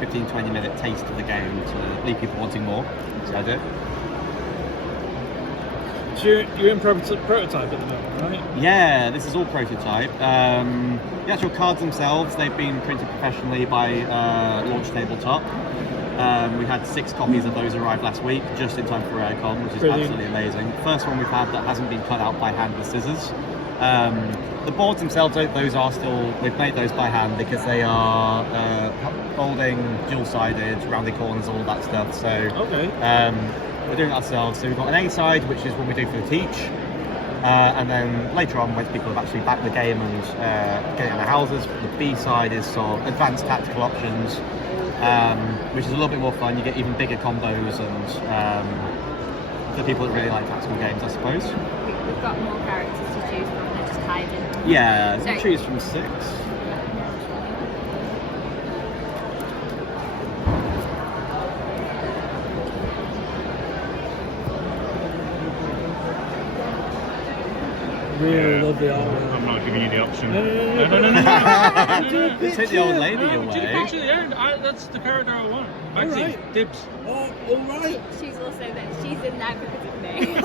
15-20 minute taste of the game to leave people wanting more. So I do. So you're in prototype at the moment, right? Yeah, this is all prototype. The actual cards themselves, they've been printed professionally by Launch Tabletop. We had 6 copies of those arrive last week, just in time for Aircon, which is absolutely amazing. First one we've had that hasn't been cut out by hand with scissors. The boards themselves, those are still, we've made those by hand because they are folding, dual-sided, rounded corners, all of that stuff. So we're doing it ourselves. So we've got an A side, which is what we do for the teach. And then later on, when people have actually backed the game and get it in their houses, the B side is sort of advanced tactical options, which is a little bit more fun. You get even bigger combos, and for people that really like tactical games, I suppose. We've got more characters to choose from. They're just hiding. Yeah, so choose from 6. Really love the artwork. I'm not giving you the option. No. Take the old lady away. Do the picture there. That's the character I want. Bagsy, Alright. Dibs. Oh, all right. She's also there. She's in there because of me. I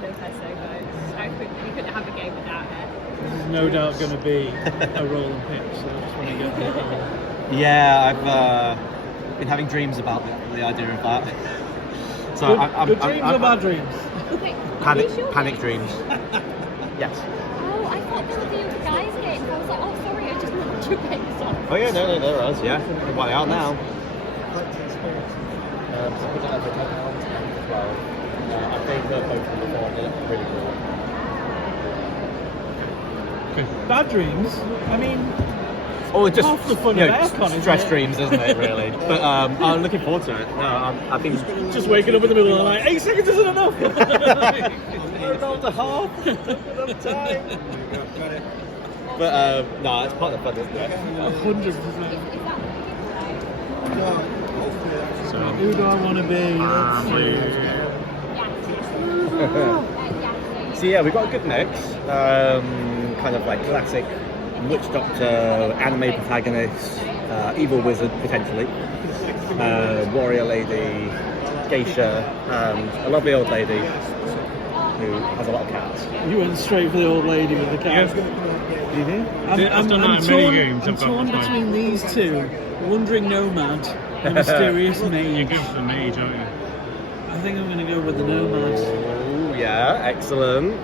love her so much. We couldn't have a game without her. There's no doubt going to be a roll and pitch, so I just want to get that. Yeah, I've been having dreams about the idea of that. So Good dreams or bad dreams? Wait, panic dreams. Yes. Oh, I thought there were the other guys again. I was like, oh, sorry, I just knocked your face off. Oh yeah, no, they're us. Yeah, well, they are now. So put that over 10 pounds and 12. I think they're both from before. They look really cool. Bad dreams? I mean, Oh, just half the fun of Aircon, isn't stress it? dreams, isn't it? Really. But I'm looking forward to it. No, I think just waking up in the middle of the night. 8 seconds isn't enough. we're down to half. Enough time. But no, it's part of the fun, isn't it? 100%. Is that So, Who do I want to be? yeah. So yeah, we've got a good mix. Kind of like classic witch doctor, anime protagonist, evil wizard potentially, warrior lady, geisha, and a lovely old lady who has a lot of cats. You went straight for the old lady with the cat. I've done that in many games. I'm torn between these two. Wandering Nomad and Mysterious You Mage. go for the mage, don't you? I think I'm going to go with the Nomad. Oh yeah, excellent.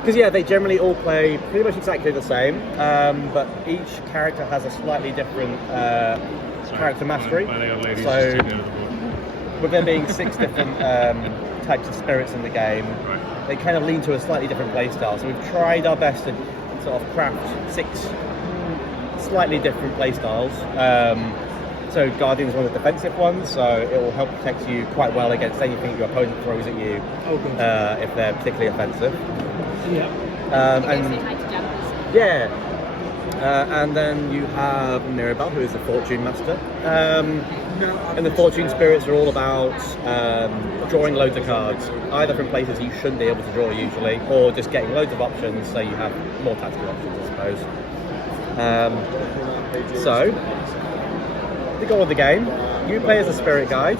Because yeah, they generally all play pretty much exactly the same, but each character has a slightly different character mastery. So with there being 6 different types of spirits in the game, they kind of lean to a slightly different playstyle. So we've tried our best to sort of craft 6 slightly different playstyles. So Guardian is one of the defensive ones, so it will help protect you quite well against anything your opponent throws at you if they're particularly offensive. Yeah. And then you have Mirabelle, who is the Fortune Master. And the Fortune Spirits are all about drawing loads of cards, either from places you shouldn't be able to draw usually, or just getting loads of options so you have more tactical options, I suppose. So, the goal of the game, you play as a spirit guide,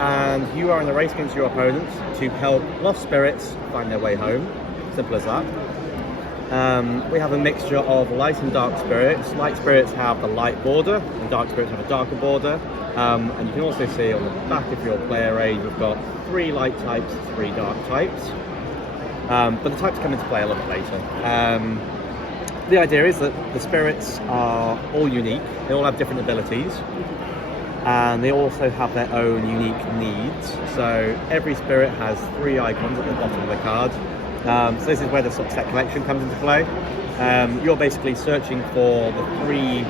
and you are in a race against your opponent to help lost spirits find their way home. Simple as that. We have a mixture of light and dark spirits. Light spirits have the light border, and dark spirits have a darker border. And you can also see on the back of your player aid, we've got 3 light types, 3 dark types. But the types come into play a little bit later. The idea is that the spirits are all unique. They all have different abilities. And they also have their own unique needs. So every spirit has 3 icons at the bottom of the card. So this is where the sort of set collection comes into play. You're basically searching for the 3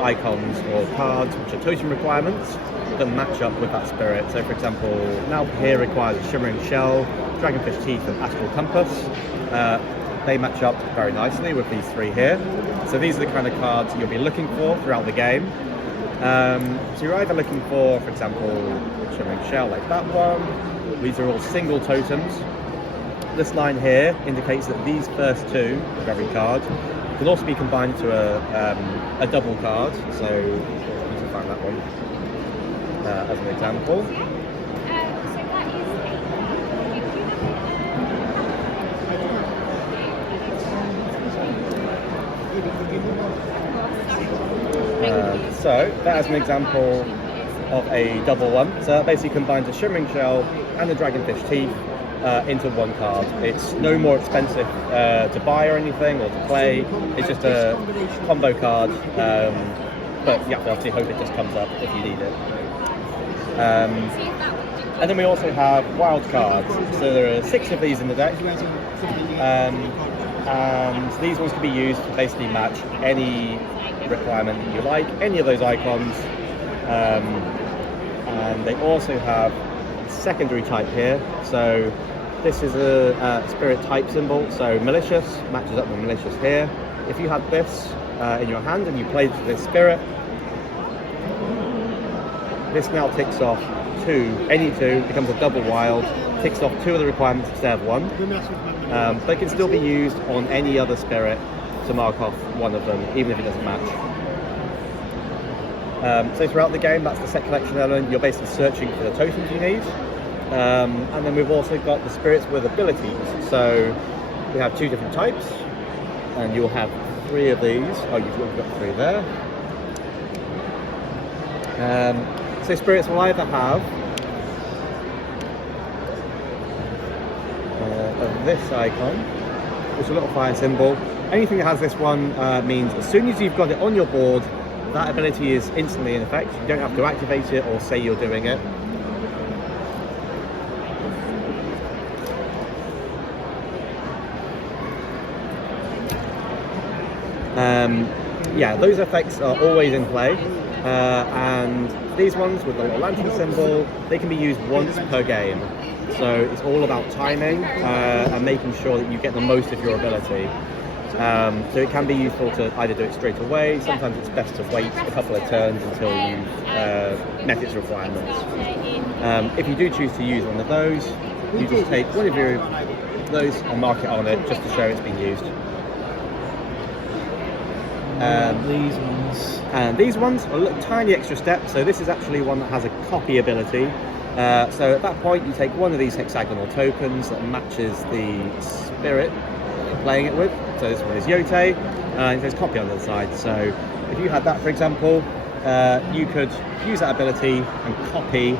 icons or cards which are totem requirements that match up with that spirit. So for example, now here requires a Shimmering Shell, Dragonfish Teeth and Astral Compass. They match up very nicely with these 3 here. So these are the kind of cards you'll be looking for throughout the game. So you're either looking for example, Shimmering Shell like that one. These are all single totems. This line here indicates that these first 2 of every card can also be combined to a a double card, so you can find that one as an example. So that is So that is an example of a double one. So that basically combines a Shimmering Shell and the Dragonfish Teeth into one card. It's no more expensive to buy or anything, or to play. It's just a combo card, but you have to obviously hope it just comes up if you need it. And then we also have wild cards. So there are 6 of these in the deck, and these ones can be used to basically match any requirement that you like, any of those icons. And they also have secondary type here. So this is a spirit type symbol, so malicious matches up with malicious here. If you had this in your hand and you played this spirit, this now ticks off 2, any 2, becomes a double wild, ticks off 2 of the requirements instead of 1. But it can still be used on any other spirit to mark off one of them, even if it doesn't match. So throughout the game, that's the set collection element. You're basically searching for the tokens you need. And then we've also got the spirits with abilities. So we have 2 different types, and you'll have 3 of these. Oh, you've got 3 there. So spirits will either have this icon, which is a little fire symbol. Anything that has this one means as soon as you've got it on your board, that ability is instantly in effect. You don't have to activate it or say you're doing it. Yeah, those effects are always in play. And these ones with the little lantern symbol, they can be used once per game. So it's all about timing and making sure that you get the most of your ability. So it can be useful to either do it straight away. Sometimes it's best to wait a couple of turns until you've met its requirements. If you do choose to use one of those, you just take one of those and mark it on it just to show it's been used. These ones. And these ones are a little tiny extra step. So this is actually one that has a copy ability. So at that point you take one of these hexagonal tokens that matches the spirit that you're playing it with. So this one is Yote, and it says copy on the other side. So if you had that, for example, you could use that ability and copy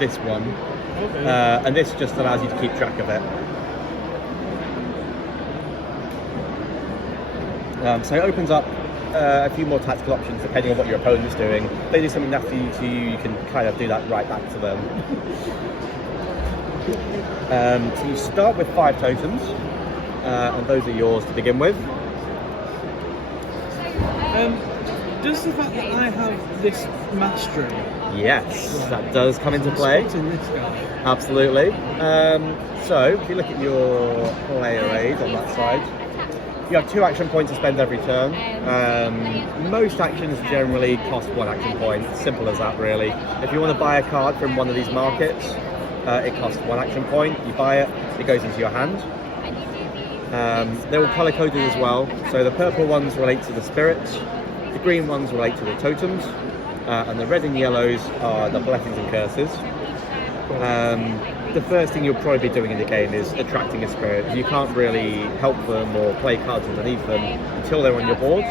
this one. Okay. And this just allows you to keep track of it. So it opens up a few more tactical options depending on what your opponent's doing. If they do something nasty to you, you can kind of do that right back to them. So you start with 5 totems, and those are yours to begin with. Does the fact that I have this mastery? Yes, that does come into play. What's in this guy? Absolutely. So if you look at your player aid on that side, you have 2 action points to spend every turn. Most actions generally cost 1 action point. Simple as that, really. If you want to buy a card from one of these markets, it costs 1 action point. You buy it, it goes into your hand. They're all color coded as well. So the purple ones relate to the spirits, the green ones relate to the totems, and the red and yellows are the blessings and curses. The first thing you'll probably be doing in the game is attracting a spirit. You can't really help them or play cards underneath them until they're on your board.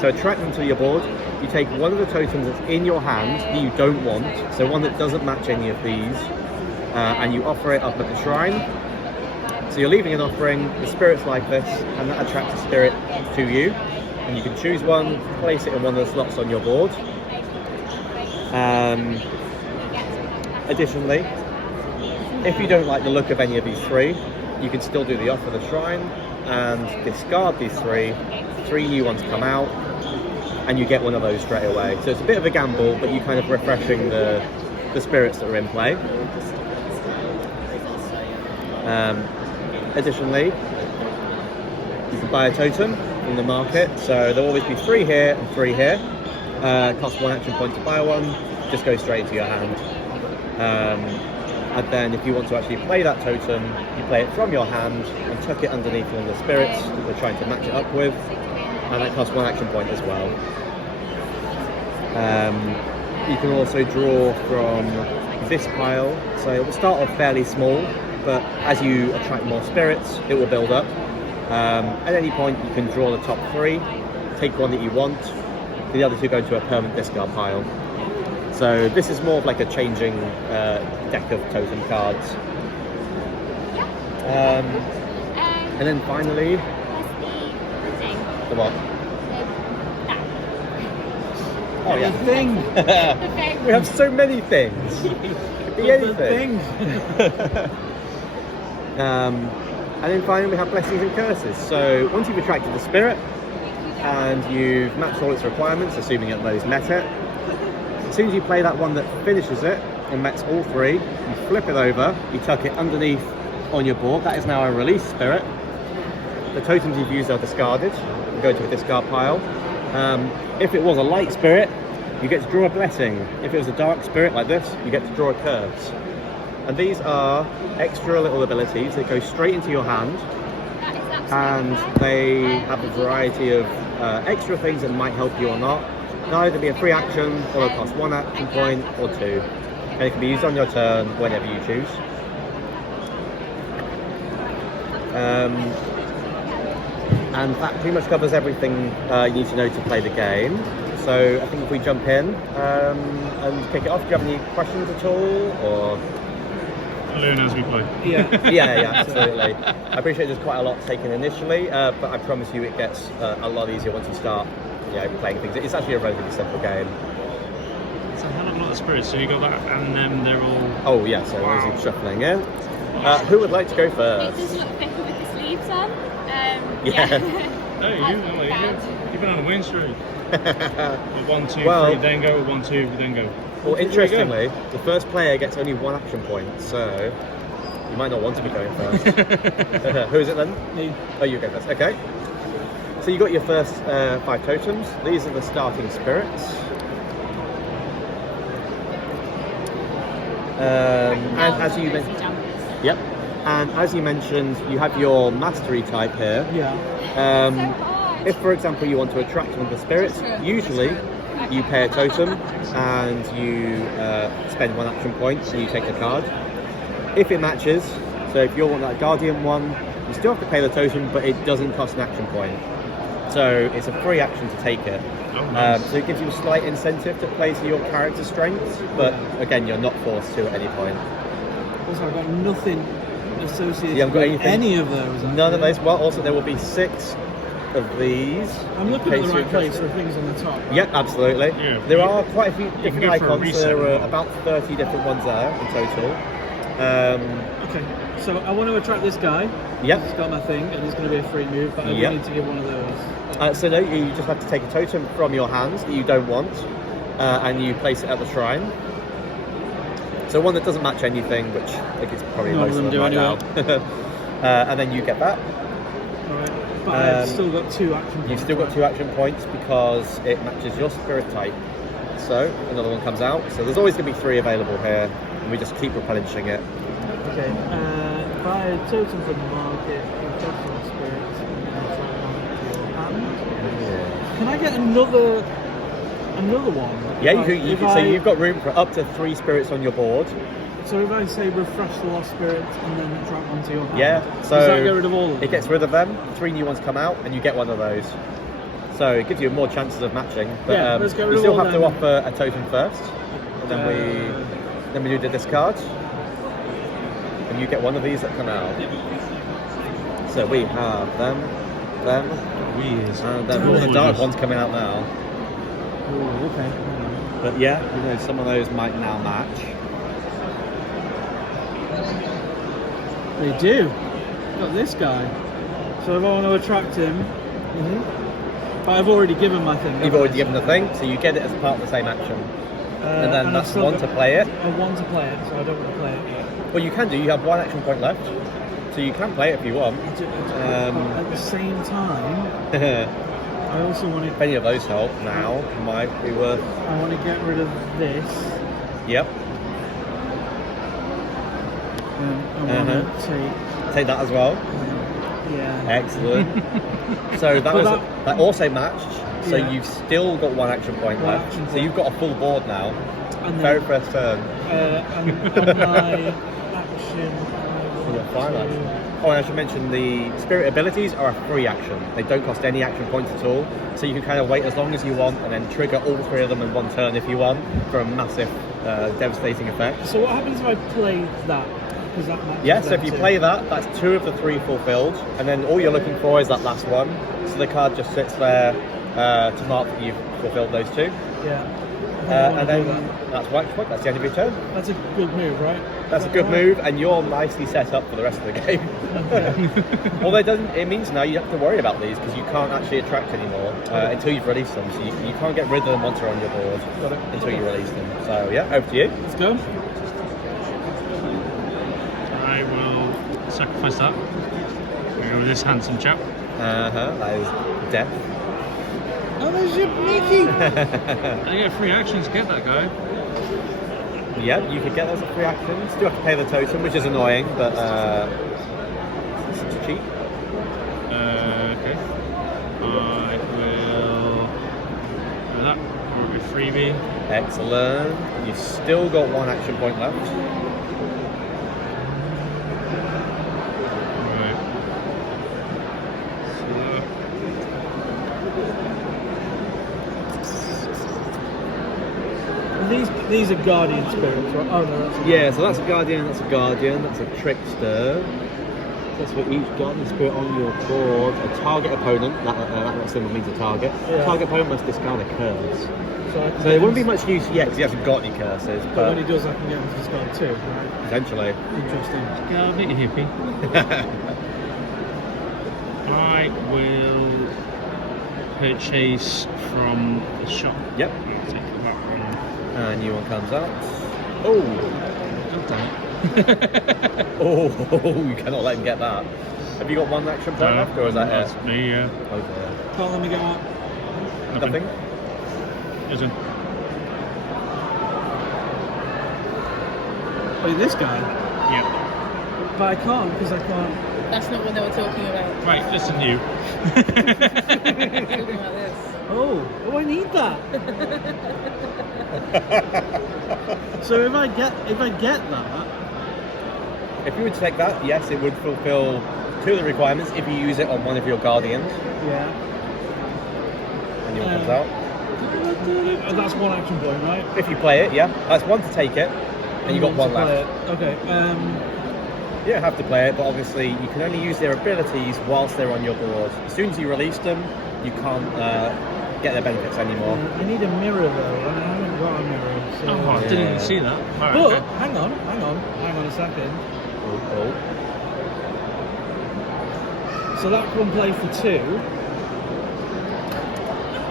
So attract them to your board. You take one of the totems that's in your hand that you don't want, so one that doesn't match any of these, and you offer it up at the shrine. So you're leaving an offering, the spirit's like this, and that attracts a spirit to you. And you can choose one, place it in one of the slots on your board. Additionally, if you don't like the look of any of these 3, you can still do the offer the shrine and discard these 3. 3 new ones come out, and you get one of those straight away. So it's a bit of a gamble, but you're kind of refreshing the spirits that are in play. Additionally, you can buy a totem from the market. So there'll always be 3 here and 3 here. Costs 1 action point to buy one. Just goes straight into your hand. And then if you want to actually play that totem, you play it from your hand and tuck it underneath one of the spirits that we're trying to match it up with, and that costs 1 action point as well. You can also draw from this pile. So it will start off fairly small, but as you attract more spirits, it will build up. At any point, you can draw the top 3, take one that you want, the other 2 go into a permanent discard pile. So this is more of like a changing deck of totem cards. And then finally, the what? Oh yeah, The thing. we have so many things. Could be anything. And then finally we have blessings and curses. So once you've attracted the spirit and you've matched all its requirements, assuming that those met it, as soon as you play that one that finishes it and meets all 3, you flip it over, you tuck it underneath on your board. That is now a released spirit. The totems you've used are discarded and go to a discard pile. If it was a light spirit, you get to draw a blessing. If it was a dark spirit like this, you get to draw a curse. And these are extra little abilities that go straight into your hand, and they have a variety of extra things that might help you or not. They'll either be a free action, or they'll cost 1 action point, or 2. And it can be used on your turn whenever you choose. And that pretty much covers everything you need to know to play the game. So I think if we jump in and kick it off, do you have any questions at all? Or Learn as we play. Yeah. yeah, absolutely. I appreciate there's quite a lot taken initially, but I promise you it gets a lot easier once you start playing things. It's actually a relatively simple game. So how long are the spirits? So you got that, and then they're all. Oh yeah, so Wow. easy shuffling in. Who would like to go It first? does look thicker with the sleeves on. Yeah. Hey, you've been on a win streak. 1, 2, Well- 3, then go. 1, 2, then go. Well, interestingly, the first player gets only 1 action point, so you might not want to be going first. Who is it then? Me. Oh, you go first. Okay. So you got your first 5 totems. These are the starting spirits. And as you mentioned, yep. And as you mentioned, you have your mastery type here. Yeah. If, for example, you want to attract one of the spirits, usually you pay a totem and you spend 1 action point and you take the card. If it matches, so if you want that guardian one, you still have to pay the totem, but it doesn't cost an action point. So it's a free action to take it. Oh, nice. So it gives you a slight incentive to play to your character's strengths, but again, you're not forced to at any point. Also, I've got nothing associated You haven't got with anything? any of those. None of actually. those. Well, also there will be 6 of these. I'm looking at the in case right you're place interested. for things on the top. Right? Yep, absolutely. Yeah. There are quite a few can different go for a icons. reset There are as well. about 30 different ones there in total. Okay, so I want to attract this guy. Yep. He's got my thing, and he's going to be a free move, but I Yep. will need to give one of those. So no, you just have to take a totem from your hands that you don't want, and you place it at the shrine. So one that doesn't match anything, which I think is probably None of most them of do them right anyway. now. And then you get that. Alright, but I've Um, still got 2 action points. You've still got 2 action points because it matches your spirit type. So another one comes out. So there's always going to be 3 available here, and we just keep replenishing it. Okay, buy a totem from the market, you touch on spirits, and then try one to your hand. Can I get another one? Yeah, If so I- you've got room for up to 3 spirits on your board. So if I say refresh the lost spirits and then attract one to your hand, Yeah, does so that get rid of all of them? it gets rid of them. 3 new ones come out, and you get one of those. So it gives you more chances of matching. But Yeah, let's get rid you of still all have to them. offer a totem first, and then we do the discard, and you get one of these that come out. So we have them, Weird. and then all the dark ones coming out now. Oh, okay. But yeah, some of those might now match. They do. Got this guy. So if I want to attract him, but I've already given my thing. You've already given the thing, so you get it as part of the same action. And then I've that's still 1 got- to play it. I want to play it, so I don't want to play it yet. Well, you can do. You have 1 action point left, so you can play it if you want. But at the same time, If I also want to. any of those help now, might be worth. I want to get rid of this. Yep, And I want to take. take that as well. Yeah. Excellent. So that But was that also matched. So Yeah. you've still got one action point One left. action So point. you've got a full board now. And Very then, first turn. and on my action, You're fine, actually. Oh, and I should mention the spirit abilities are a free action. They don't cost any action points at all. So you can kind of wait as long as you want and then trigger all three of them in one turn if you want for a massive, devastating effect. So what happens if I play that? Because that matches Yeah, so them if you too. play that, that's 2 of the 3 fulfilled, and then all you're looking for is that last one. So the card just sits there to mark that you've fulfilled those 2. Yeah. And then that's one action point, that's the end of your turn. That's a good move, right? That's a good move, and you're nicely set up for the rest of the game. Although it means now you have to worry about these because you can't actually attract anymore until you've released them. So you can't get rid of them once they're on your board Got it. until you release them. So yeah, over to you. Let's go. I will sacrifice that. We're going with this handsome chap. That is death. Oh, there's your Mickey! I get free actions to get that guy. Yeah, you could get those as free actions. Still have to pay the totem, which is annoying, but it's cheap. Okay. I will do that. Or with freebie. Excellent. You've still got one action point left. Right. These are guardian spirits, right? Oh no, that's Yeah, so that's a guardian, that's a guardian, that's a trickster. That's for each guardian spirit on your board. A target opponent, that symbol means a target. Yeah. Target opponent must discard a curse. So So it wouldn't be much use yet because he hasn't got any curses, But but when he does, I can get him to discard 2, right? potentially. Interesting. Go a bit hippie. I will purchase from the shop. Yep. Take that one. A new one comes out. Oh! God damn it. Oh, you cannot let him get that. Have you got one action point left, or is that that's it? me, yeah. Okay. Can't let me get one. Nothing? Isn't. Wait, this guy? Yeah. But I can't, because I can't. That's not what they were talking about. Right, listen to you. Talking about this. Oh, I need that. So if I get that, If you would take that, yes, it would fulfill 2 of the requirements if you use it on one of your guardians. yeah. And your one comes out. That's one action point, right? If you play it, yeah. That's 1 to take it, and you got 1 to play left. it. Okay. You don't have to play it, but obviously you can only use their abilities whilst they're on your board. As soon as you release them, you can't get their benefits anymore. I need a mirror though, and I haven't got a mirror. So. Oh, I didn't even see that. Alright, But okay. hang on a second. Oh. So that can play for 2.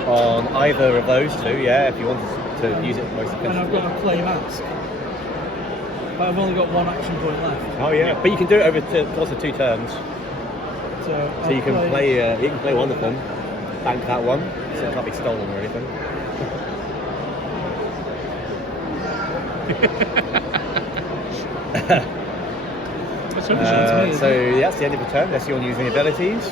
On either of those 2, yeah, if you wanted to use it most And I've efficiently. got to play mask. But I've only got 1 action point left. Oh yeah, but you can do it over course of 2 turns. So So you can play one of them, bank that one, so it can't be stolen or anything. That's sufficient. So yeah, that's the end of the turn, unless you want to use any abilities.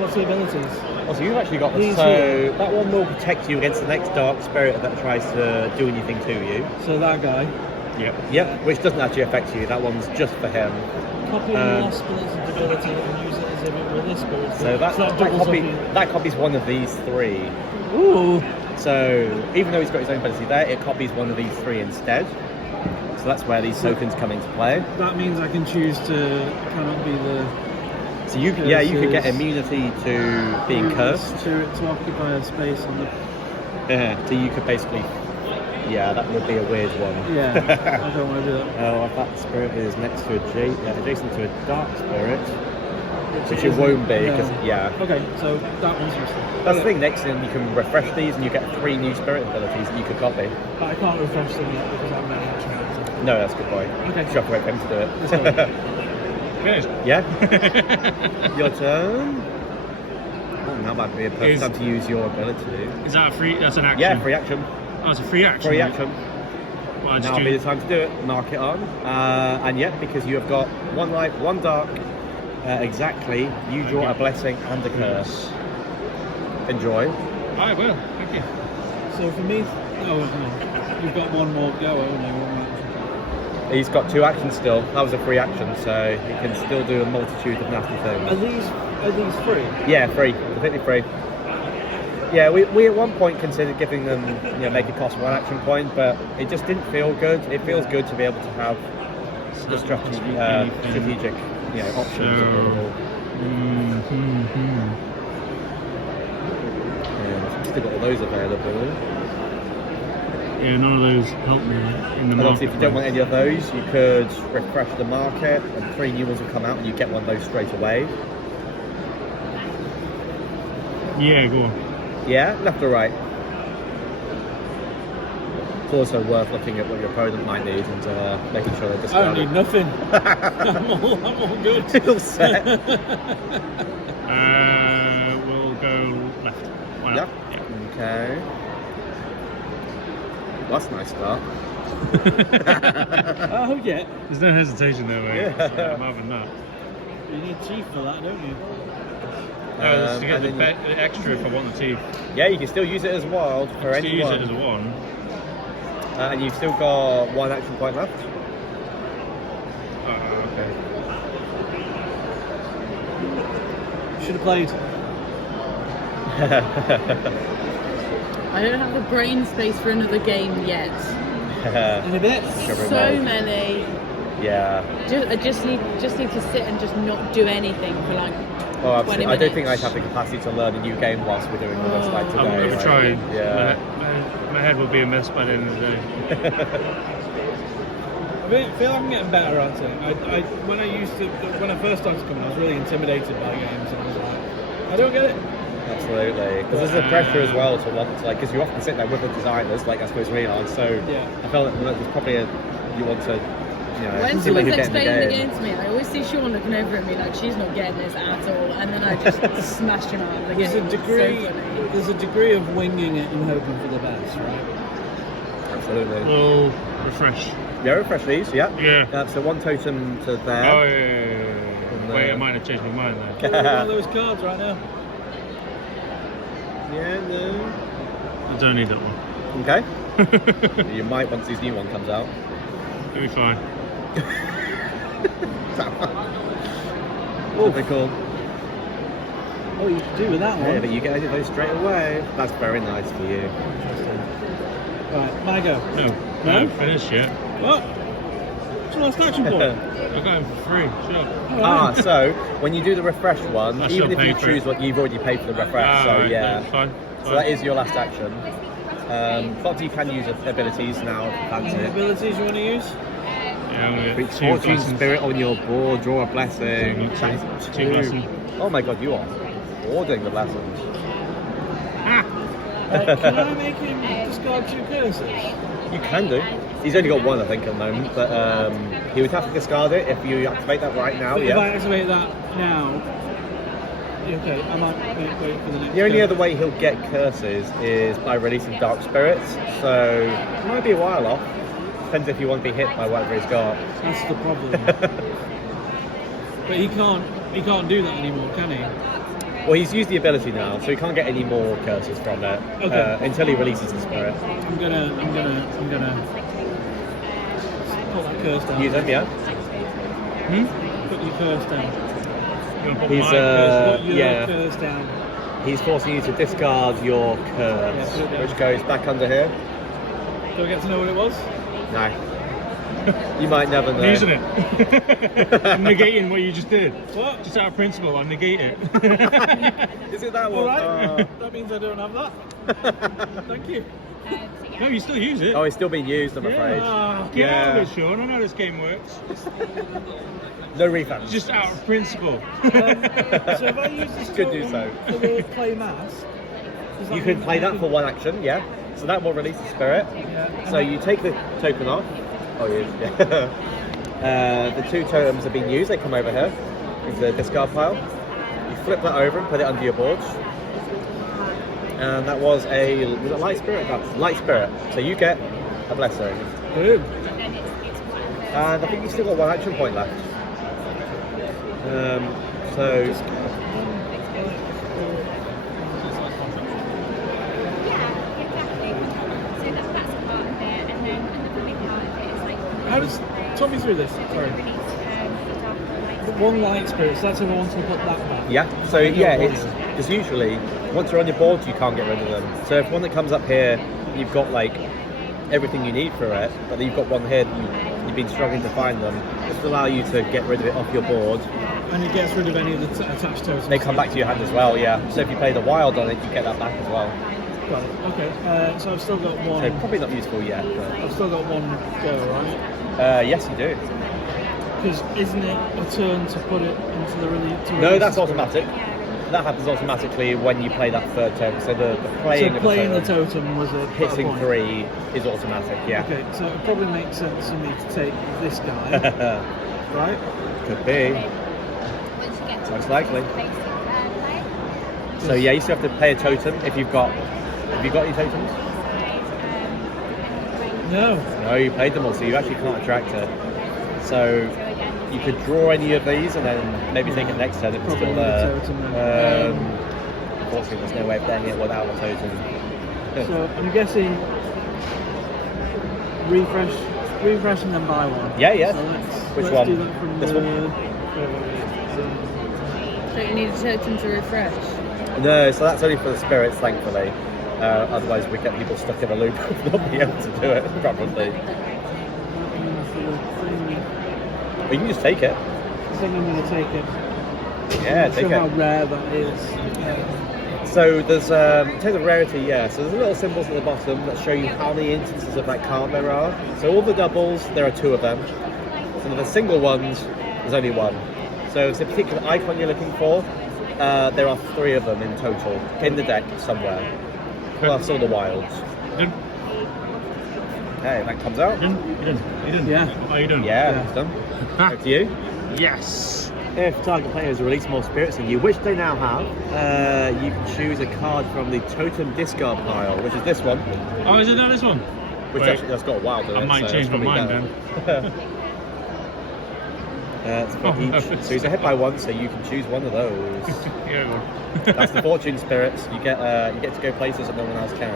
What's the abilities? Also, you've actually got These so here. that one will protect you against the next dark spirit that tries to do anything to you. So that guy. Yep. Yep, which doesn't actually affect you. That one's just for him. Copy lost spirit's ability and use it as if it were this spirit. So that doubles copy, up that copies one of these 3. Ooh. So even though he's got his own ability there, it copies one of these 3 instead. So that's where these tokens come into play. That means I can choose to cannot be the So you could get Curses. immunity to being cursed. to occupy a space on the. Yeah. So you could basically, yeah, that would be a weird one. Yeah, I don't want to do that. Oh, if that spirit is next to adjacent to a dark spirit, which it won't be, because yeah. Okay, so that one's useful. That's the thing. Next thing, you can refresh these, and you get 3 new spirit abilities that you could copy. But I can't refresh them yet because I'm not action items. No, that's a good point. Okay. You have to wait for him to do Let's it. go. Finished. Yeah. Your turn. Oh, now might be a perfect time to use your ability. Is that a free? That's an action. Yeah, free action. Oh, it's a free action. Free right? action. Well, I just Now do. would be the time to do it. Mark it on. And yeah, because you have got 1 life, 1 dark. Exactly. You draw a blessing and a curse. Enjoy. I will. Thank you. So for me, no, you've got one more go, haven't you? One more action. He's got 2 actions still. That was a free action, so he can still do a multitude of nasty Are things. these free? Yeah, free, completely free. Yeah, we at one point considered giving them, make it cost 1 action point, but it just didn't feel good. It feels good to be able to have the strategic, options available. Yeah, we've still got all those available. Yeah, none of those help me in the And market. obviously, if you don't want any of those, you could refresh the market, and 3 new ones will come out, and you get one of those straight away. Yeah, go on. Yeah, left or right. It's also worth looking at what your opponent might need and making sure they I discard don't need it. nothing. I'm all good. All set. We'll go left. Why not? Yeah. Okay. Well, that's a nice start. Oh yeah. There's no hesitation there, mate. Yeah. I'm having that. You need chief for that, don't you? To get and the then extra if I want the teeth. yeah, you can still use it as wild for Still use anyone. it as a 1. And you've still got 1 action point left. Okay. Should have played. I don't have the brain space for another game yet. In a bit. Discovery So mode. many. Yeah. I just need to sit and just not do anything for like. Well, 20 I don't think minutes. I'd have the capacity to learn a new game whilst we're doing all this like today. I'm going to like, try. Yeah. My head will be a mess by the end of the day. I feel like I'm getting better at it. When I first started coming, I was really intimidated by games, and I was like, I don't get it. Absolutely. Because there's a pressure as well to want to, like, because you often sit there with the designers, like I suppose we are. So Yeah. I felt that there's probably you want to, When see what someone's you're getting in explaining the the game. game to me, I always see Sean looking over at me like she's not getting this at all, and then I just smashed him out of the There's game. a degree. So funny. There's a degree of winging it and hoping for the best, right? Absolutely. We'll refresh. Yeah, refresh these, yeah. Yeah. So 1 totem to there. Oh, yeah. Wait, I might have changed my mind there. One of those cards right now. Yeah, no. I don't need that one. Okay. You might once this new one comes out. It'll be fine. Typical. Oh, you can do with that Yeah, one. but you get those straight away. That's very nice for you. Right, my go. No, No? I haven't finished yet. What? What's your last action point? I got him for free. Shut up. So when you do the refresh one, I even still if you pay for choose it. what you've already paid for the refresh, so Right, yeah. Fine. So that is your last action. But you can use abilities now if you fancy Any it. abilities you want to use? Yeah, I'm gonna Reach get 2 Fortune blessings. Spirit on your board, draw a blessing. Two That is blessings. Oh my god, you are hoarding the blessings. Can I make him discard 2 curses? You can do. He's only got 1, I think, at the moment, but he would have to discard it if you activate that right now. But if I Yeah. activate that now, okay, I might wait for the next The only turn. other way he'll get curses is by releasing Dark Spirits, so it might be a while off. Depends if you want to be hit by whatever he's got. That's the problem. But he can't do that anymore, can he? Well, he's used the ability now, so he can't get any more curses from it Okay. until he releases the spirit. I'm gonna put that curse down. Use them, yeah. Put your curse down. You wanna put He's my curse Put your yeah. curse down. He's forcing you to discard your curse, Yeah, put it down. which goes back under here. Do I get to know what it was? No. You might never know. I'm using it. I'm negating what you just did. What? Just out of principle, I negate it. Is it that one? All right. That means I don't have that. Thank you. No, you still use it. Oh, it's still being used, I'm afraid. Ah, Get out yeah. of it, Sean. I know how this game works. No refunds. Just out of principle. so if I use this Could do totem so. for the play mask, does You that can mean play I that can- for 1 action, yeah. So that will release the spirit. Yeah. So you take the token off. Oh, yeah. The 2 totems have been used. They come over here into the discard pile. You flip that over and put it under your board. And that was a light spirit? That's light spirit. So you get a blessing. Boom. And I think you've still got 1 action point left. So how does talk me through this? Sorry. One light spirit. So that's if I want to put that back. Yeah. So yeah, it's because usually once you're on your board, you can't get rid of them. So if one that comes up here, you've got like everything you need for it, but then you've got one here that you've been struggling to find them. This will allow you to get rid of it off your board. And it gets rid of any of the attached totems. They come back to your hand as well, yeah. So if you play the wild on it, you get that back as well. Got it. Okay. So I've still got one. So probably not useful yet, but I've still got one go, right? yes, you do. Because isn't it a turn to put it into the release? No, that's automatic. That happens automatically when you play that third turn. So the playing, so playing of the totem was a hitting point. 3 is automatic, yeah. Okay, so it probably makes sense for me to take this guy, right? Could be. Once you get to Most likely. basic play. So yeah, you still have to play a totem if you've got. Have you got any totems? No. No, you played them all, so you actually can't attract it. So you could draw any of these and then maybe take it next turn if it's still Probably there. the totem then. Unfortunately, there's no way of playing it without a totem. So I'm guessing refresh and then buy one. Yeah, yeah. So Which let's one? do that from This the, one? Don't you need a totem to refresh? No, so that's only for the spirits, thankfully. Otherwise, we get people stuck in a loop of not being able to do it properly. But you can just take it. I think I'm going to take it. Yeah, I'm not take sure how it. rare that is. So there's, in terms of rarity, yeah, so there's little symbols at the bottom that show you how many instances of that card there are. So all the doubles, there are 2 of them. So the single ones, there's only 1. So if it's a particular icon you're looking for, there are 3 of them in total in the deck somewhere. Plus all the wilds. Done. Okay, that comes out. You done? Yeah. How you doing? Yeah, it's done. Back to you. Yes. If target players release more spirits than you, which they now have, you can choose a card from the totem discard pile, which is this one. Oh, is it not this one? Which Wait. actually that's got a wild in it. I might so change it's my probably mind better. then. It's for each. So he's a hit by 1, so you can choose one of those. Yeah. That's the fortune spirits. You get to go places that no one else can.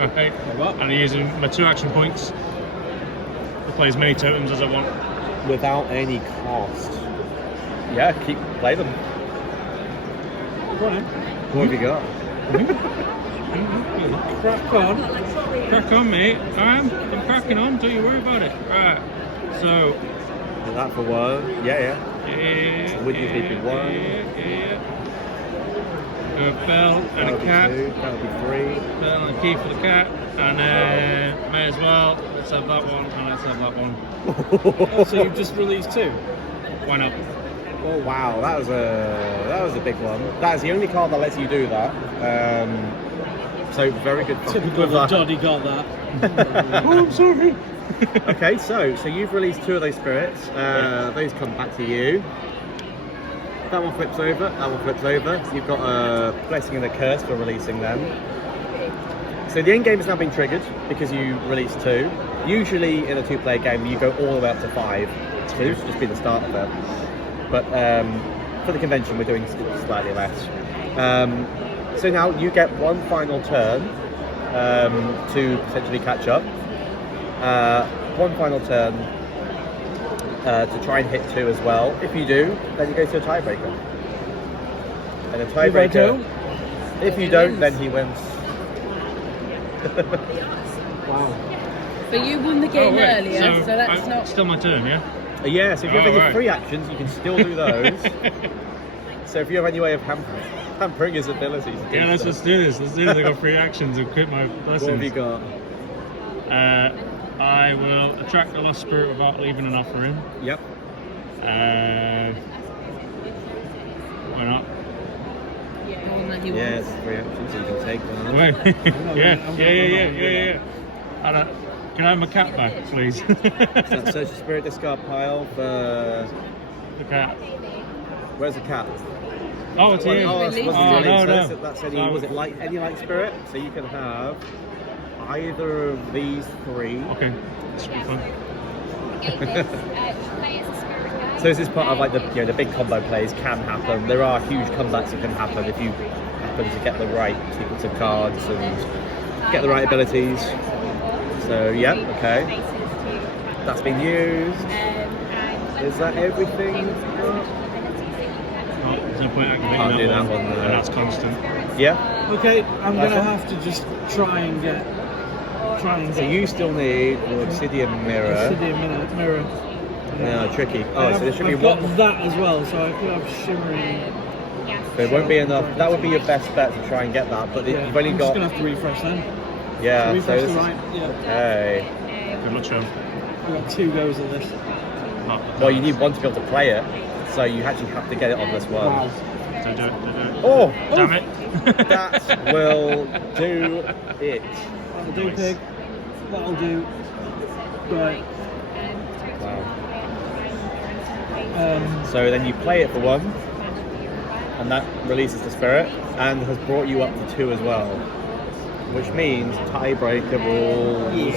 Okay. And I'm using my 2 action points to play as many totems as I want. Without any cost. Yeah, play them. Go on, What have you got? crack on. Crack on, mate. I'm cracking on. Don't you worry about it. Right. So. That for 1. Yeah. Yeah. Would you keep it 1? Yeah. A bell and That'll a be cat. 2. That'll be 3. Bell and a key for the cat. And may as well. Let's have that one and let's have that one. Oh, so you've just released 2? Why not? Oh wow, that was a big one. That is the only card that lets you do that. So very good. Typical that. Doddy got that. Oh, I'm sorry. Okay, so you've released 2 of those spirits. Those come back to you. That one flips over. That one flips over. You've got a blessing and a curse for releasing them. So the end game has now been triggered because you released 2. Usually in a 2-player game, you go all the way up to 5. So this should just be the start of it. But for the convention, we're doing slightly less. So now you get 1 final turn to potentially catch up. 1 final turn to try and hit 2 as well. If you do, then you go to a tiebreaker. And a tiebreaker. If you don't, then he wins. Wow. But you won the game wait, earlier, so that's it's not. still my turn, yeah? Yeah, so if you have Oh, any right. free actions, you can still do those. So if you have any way of hampering his abilities, to do Yeah, let's stuff. do this. Let's do this. I got 3 actions and quit my What have you blessings. got? I will attract the lost spirit without leaving an offer in. Yep. Why not? The one that he Yeah, wants. it's 3 actions, so you can take one. Wait. Yeah. Can I have my cat back, please? So that's search the spirit discard pile for. The cat. Where's the cat? Oh, it's here. Oh, that's, Release. that's, Oh, release. no, So no. that's any, No. was it like any light spirit? So you can have either of these 3. Okay. This will be fun. So this is part of like the big combo plays can happen. There are huge comebacks that can happen if you happen to get the right sequence of cards and get the right abilities. So yeah, okay. That's been used. Is that everything? Oh, there's no point activating Can't do that one, one, and that's constant. Yeah. Okay, I'm That's gonna one. have to just try and get. So you still need the obsidian mirror. Obsidian mirror. Yeah, tricky. I Oh, have, so there should I've be got one. that as well, so I could have shimmering. There won't be enough. That would be your best bet to try and get that, but Yeah, you've only I'm got. just gonna have to refresh then. Yeah. So refresh this the is, right. Yeah. okay. Good luck, Sean. I've got 2 goes at this. Oh, Well, you need one to be able to play it, so you actually have to get it on this one. Wow. Don't do it. Don't do it. Oh, Damn it. that will do it. That'll do, pig. That'll do. Right. Wow. So So then you play it for 1, and that releases the spirit, and has brought you up to 2 as well, which means tiebreaker rules.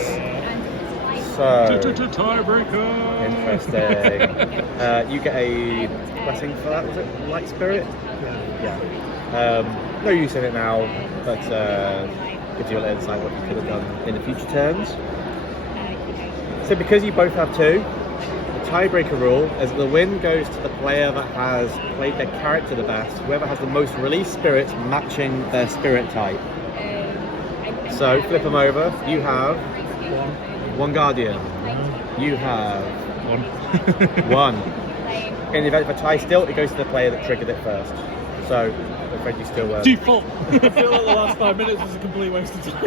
So Tiebreaker. interesting. You get a blessing for that. Was it light spirit? Yeah. No use in it now, but gives you a little insight what you could have done in the future turns. So because you both have 2, the tiebreaker rule is the win goes to the player that has played their character the best, whoever has the most released spirits matching their spirit type. So flip them over. You have 1 guardian. You have 1. In the event of a tie still, it goes to the player that triggered it first. So, I'm afraid you still... Default. I feel like the last 5 minutes was a complete waste of time.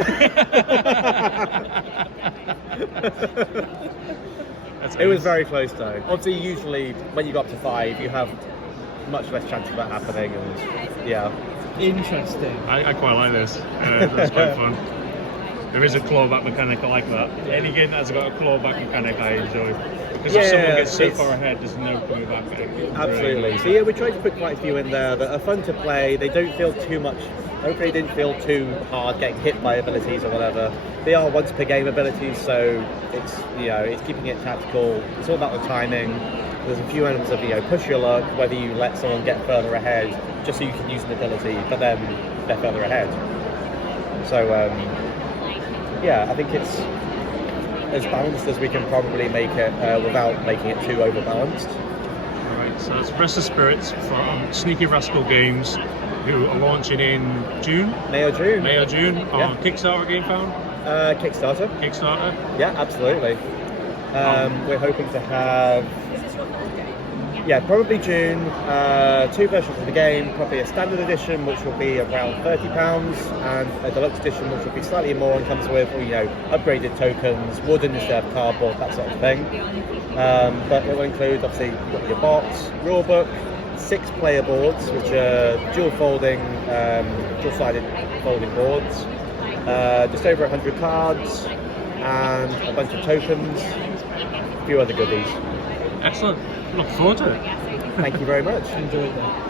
It was very close though. Obviously, usually when you go up to 5, you have much less chance of that happening, and yeah. Interesting. I quite like this. That's quite fun. There is a clawback mechanic I like that. Any game that's got a clawback mechanic I enjoy. Because if someone gets so far ahead, there's no coming back. Absolutely. So yeah, we tried to put quite a few in there that are fun to play. They don't feel too much. Hopefully, they didn't feel too hard getting hit by abilities or whatever. They are once per game abilities, so it's it's keeping it tactical. It's all about the timing. There's a few elements of push your luck, whether you let someone get further ahead just so you can use an ability, but then they're further ahead. So yeah, I think it's as balanced as we can probably make it without making it too overbalanced. Alright, so that's Restless Spirits from Sneaky Rascal Games, who are launching in June. May or June. May or June on Kickstarter, Game Found? Kickstarter. Kickstarter. Yeah, absolutely. We're hoping to have, probably June, 2 versions of the game, probably a standard edition, which will be around £30, and a deluxe edition, which will be slightly more and comes with, upgraded tokens, wooden instead of cardboard, that sort of thing. But it will include, obviously, you've got your box, rulebook, 6 player boards, which are dual-sided folding boards, just over 100 cards, and a bunch of tokens, a few other goodies. Excellent. Look forward to it. Thank you very much. Enjoyed that.